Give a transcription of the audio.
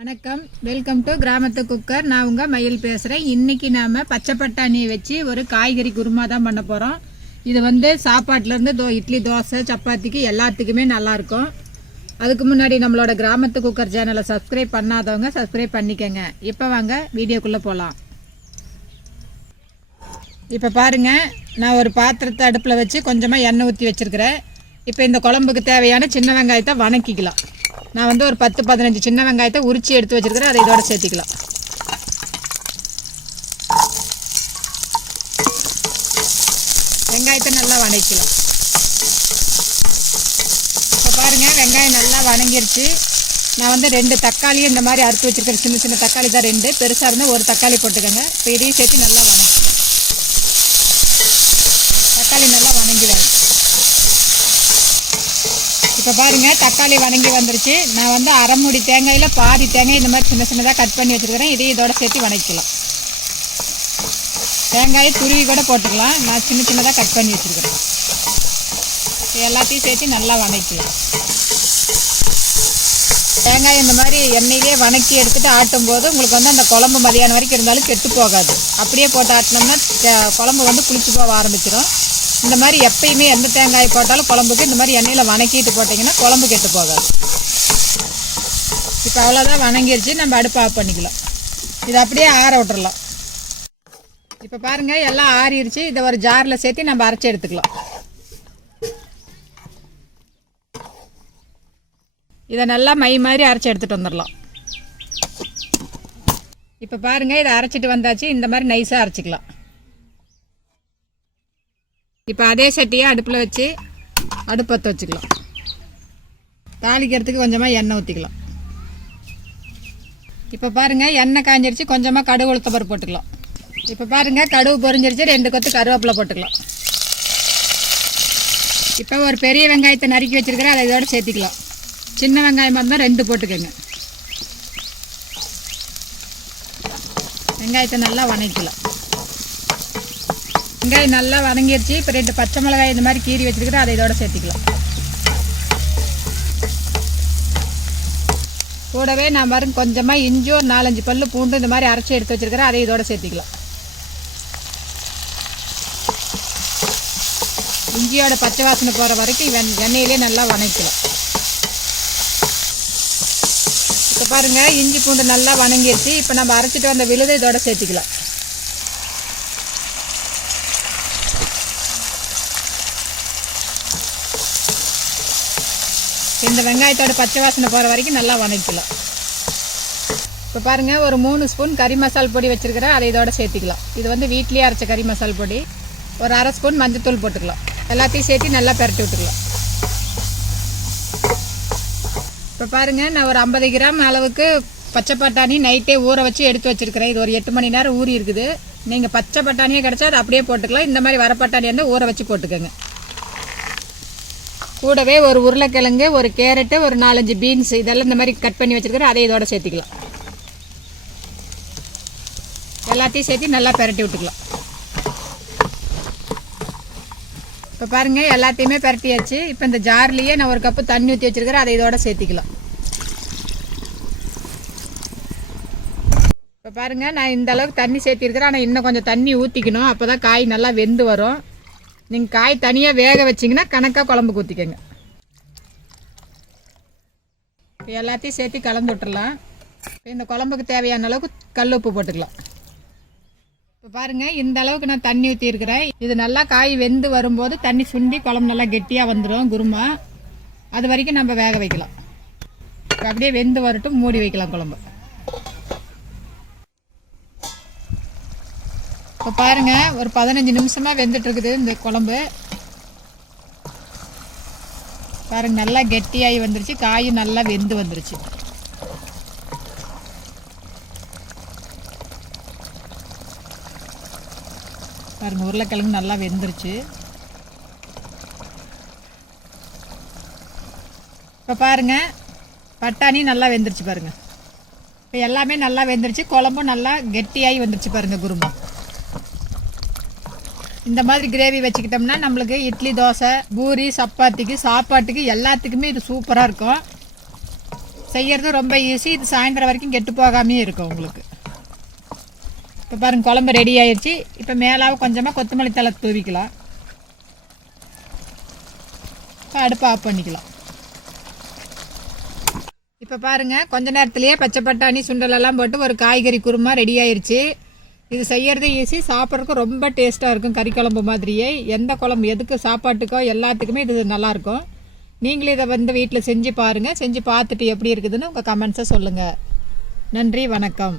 வணக்கம், welcome to கிராமத்து cooker. நான் உங்கள் மயில் பேசுகிறேன். இன்றைக்கி நாம் பச்சை பட்டாணியை வச்சு ஒரு காய்கறி குருமா தான் பண்ண போகிறோம். இது வந்து சாப்பாட்டிலேருந்து இட்லி, தோசை, சப்பாத்திக்கு எல்லாத்துக்குமே நல்லாயிருக்கும். அதுக்கு முன்னாடி நம்மளோட கிராமத்து குக்கர் சேனலை சப்ஸ்கிரைப் பண்ணாதவங்க சப்ஸ்கிரைப் பண்ணிக்கோங்க. இப்போ வாங்க வீடியோக்குள்ளே போகலாம். இப்போ பாருங்கள், நான் ஒரு பாத்திரத்தை அடுப்பில் வச்சு கொஞ்சமாக எண்ணெய் ஊற்றி வச்சுருக்கிறேன். இப்போ இந்த குழம்புக்கு தேவையான சின்ன வெங்காயத்தை வணக்கிக்கலாம். நான் வந்து ஒரு 10-15 சின்ன வெங்காயத்தை உரித்து எடுத்து வச்சுருக்கிறேன். அதை இதோட சேர்த்திக்கலாம். வெங்காயத்தை நல்லா வணக்கிக்கலாம். இப்போ பாருங்கள், வெங்காயம் நல்லா வணங்கிருச்சு. நான் வந்து 2 தக்காளியும் இந்த மாதிரி அறுத்து வச்சுருக்கிறேன். சின்ன சின்ன தக்காளி தான் 2, பெருசாக இருந்தால் ஒரு தக்காளி போட்டுக்கோங்க. இப்போ இதையும் சேர்த்து நல்லா தக்காளி நல்லா வணங்கி வரும். இப்போ பாருங்கள், தக்காளி வணங்கி வந்துருச்சு. நான் வந்து அரை மூடி தேங்காயில் பாதி தேங்காய் இந்த மாதிரி சின்ன சின்னதாக கட் பண்ணி வச்சுருக்கிறேன். இதையும் இதோட சேர்த்து வணக்கிக்கலாம். தேங்காயை துருவி கூட போட்டுக்கலாம். நான் சின்ன சின்னதாக கட் பண்ணி வச்சுருக்கிறேன். எல்லாத்தையும் சேர்த்து நல்லா வணக்கலாம். தேங்காய் இந்த மாதிரி எண்ணெயிலே வணக்கி எடுத்துகிட்டு ஆட்டும் போது உங்களுக்கு வந்து அந்த குழம்பு மதியானம் வரைக்கும் இருந்தாலும் கெட்டு போகாது. அப்படியே போட்டு ஆட்டினோம்னா குழம்பு வந்து புளிச்சு போக ஆரம்பிச்சிடும். இந்த மாதிரி எப்பயுமே எந்த தேங்காய் போட்டாலும் குழம்புக்கு இந்த மாதிரி எண்ணெயில் வணக்கிட்டு போட்டிங்கன்னா குழம்பு கெட்டு போகாது. இப்போ அவ்வளோதான் வணங்கிருச்சு. நம்ம அடுப்பு ஆஃப் பண்ணிக்கலாம். இதை அப்படியே ஆற விட்டுறலாம். இப்போ பாருங்கள், எல்லாம் ஆறிடுச்சு. இதை ஒரு ஜாரில் சேர்த்து நம்ம அரைச்சி எடுத்துக்கலாம். இதை நல்லா மை மாதிரி அரைச்சி எடுத்துகிட்டு வந்துடலாம். இப்போ பாருங்கள், இதை அரைச்சிட்டு வந்தாச்சு. இந்த மாதிரி நைஸாக அரைச்சிக்கலாம். இப்போ அதே சட்டியை அடுப்பில் வச்சு அடுப்பத்தை வச்சுக்கலாம். தாளிக்கிறதுக்கு கொஞ்சமாக எண்ணெய் ஊற்றிக்கலாம். இப்போ பாருங்கள், எண்ணெய் காஞ்சிருச்சு. கொஞ்சமாக கடுகு உளுத்தம்பருப்பு போட்டுக்கலாம். இப்போ பாருங்கள், கடுகு பொரிஞ்சிருச்சு. 2 கொத்து கருவேப்பிலை போட்டுக்கலாம். இப்போ ஒரு பெரிய வெங்காயத்தை நறுக்கி வச்சுருக்கிறேன். அதை இதோட சேர்த்திக்கலாம். சின்ன வெங்காயமாக இருந்தால் 2 போட்டுக்கோங்க. வெங்காயத்தை நல்லா வணக்கலாம். வெங்காயம் நல்லா வதங்கிடுச்சு. இப்போ 2 பச்சை மிளகாய் இந்த மாதிரி கீறி வச்சுருக்கிறேன். அதை இதோட சேர்த்திக்கலாம். கூடவே நான் பாருங்க கொஞ்சமாக இஞ்சி, ஒரு 4-5 பல்லு பூண்டு இந்த மாதிரி அரைச்சி எடுத்து வச்சுருக்கிறேன். அதை இதோட சேர்த்திக்கலாம். இஞ்சியோட பச்சை வாசனை போகிற வரைக்கும் எண்ணெயிலே நல்லா வணக்கலாம். இப்போ பாருங்கள், இஞ்சி பூண்டு நல்லா வணங்கிடுச்சு. இப்போ நம்ம அரைச்சிட்டு வந்த விழுதை இதோட சேர்த்திக்கலாம். இந்த வெங்காயத்தோட பச்சை வாசனை போகிற வரைக்கும் நல்லா வணக்கலாம். இப்போ பாருங்கள், ஒரு 3 ஸ்பூன் கறி மசால் பொடி வச்சுருக்கிறேன். அதை இதோட சேர்த்திக்கலாம். இது வந்து வீட்லேயே அரைச்ச கறி மசால் பொடி. ஒரு அரை ஸ்பூன் மஞ்சத்தூள் போட்டுக்கலாம். எல்லாத்தையும் சேர்த்து நல்லா பரட்டி விட்டுக்கலாம். இப்போ பாருங்கள், நான் ஒரு 50 கிராம் அளவுக்கு பச்சை பட்டாணி நைட்டே ஊற வச்சு எடுத்து வச்சுருக்கிறேன். இது ஒரு 8 மணி நேரம் ஊறி இருக்குது. நீங்கள் பச்சை பட்டாணியே கிடச்சா அதை அப்படியே போட்டுக்கலாம். இந்த மாதிரி வர பட்டாணி வந்து ஊற வச்சு போட்டுக்கோங்க. கூடவே ஒரு உருளைக்கிழங்கு, ஒரு கேரட்டு, ஒரு 4-5 பீன்ஸ் இதெல்லாம் இந்த மாதிரி கட் பண்ணி வச்சுருக்கிறேன். அதை இதோட சேர்த்திக்கலாம். எல்லாத்தையும் சேர்த்து நல்லா பரட்டி விட்டுக்கலாம். இப்போ பாருங்கள், எல்லாத்தையுமே பரட்டியாச்சு. இப்போ இந்த ஜார்லேயே நான் ஒரு கப்பு தண்ணி ஊற்றி வச்சுருக்கிறேன். அதை இதோட சேர்த்திக்கலாம். இப்போ பாருங்கள், நான் இந்த அளவுக்கு தண்ணி சேர்த்திருக்கிறேன். ஆனால் இன்னும் கொஞ்சம் தண்ணி ஊற்றிக்கணும். அப்போ தான் காய் நல்லா வெந்து வரும். நீங்கள் காய் தனியாக வேக வச்சிங்கன்னா கணக்காக குழம்புக்கு ஊற்றிக்கோங்க. இப்போ எல்லாத்தையும் சேர்த்து கலந்து விட்டுடலாம். இப்போ இந்த குழம்புக்கு தேவையான அளவுக்கு கல் உப்பு போட்டுக்கலாம். இப்போ பாருங்கள், இந்த அளவுக்கு நான் தண்ணி ஊற்றிருக்கிறேன். இது நல்லா காய் வெந்து வரும்போது தண்ணி சுண்டி குழம்பு நல்லா கெட்டியாக வந்துடும் குருமா. அது வரைக்கும் நம்ம வேக வைக்கலாம். இப்போ அப்படியே வெந்து வரட்டும், மூடி வைக்கலாம் குழம்பு. இப்போ பாருங்கள், ஒரு 15 நிமிஷமாக வெந்துட்டுருக்குது இந்த குழம்பு. பாருங்கள், நல்லா கெட்டியாகி வந்துருச்சு. காயும் நல்லா வெந்து வந்துருச்சு. பாருங்கள், உருளைக்கிழங்கு நல்லா வெந்துருச்சு. இப்போ பாருங்கள், பட்டாணி நல்லா வெந்துருச்சு. பாருங்கள், இப்போ எல்லாமே நல்லா வெந்துருச்சு. குழம்பும் நல்லா கெட்டியாகி வந்துருச்சு. பாருங்கள், குருமா இந்த மாதிரி கிரேவி வச்சுக்கிட்டோம்னா நம்மளுக்கு இட்லி, தோசை, பூரி, சப்பாத்திக்கு, சாப்பாட்டுக்கு எல்லாத்துக்குமே இது சூப்பராக இருக்கும். செய்கிறது ரொம்ப ஈஸி. இது சாயந்தரம் வரைக்கும் கெட்டு போகாமே இருக்கும் உங்களுக்கு. இப்போ பாருங்கள் குழம்பு ரெடி ஆயிடுச்சு. இப்போ மேலாக கொஞ்சமாக கொத்தமல்லி தழை தூவிக்கலாம். இப்போ அடுப்பை ஆஃப் பண்ணிக்கலாம். இப்போ பாருங்கள் கொஞ்ச நேரத்துலேயே பச்சை பட்டாணி சுண்டலெல்லாம் போட்டு ஒரு காய்கறி குருமா ரெடி ஆயிடுச்சு. இது செய்கிறது ஈஸி, சாப்பிட்றதுக்கு ரொம்ப டேஸ்ட்டாக இருக்கும். கறி குழம்பு மாதிரியே. எந்த குழம்பு எதுக்கு சாப்பாட்டுக்கோ எல்லாத்துக்குமே இது நல்லாயிருக்கும். நீங்களும் இதை வீட்டில் செஞ்சு பாருங்கள். செஞ்சு பார்த்துட்டு எப்படி இருக்குதுன்னு உங்கள் கமெண்ட்ஸை சொல்லுங்கள். நன்றி, வணக்கம்.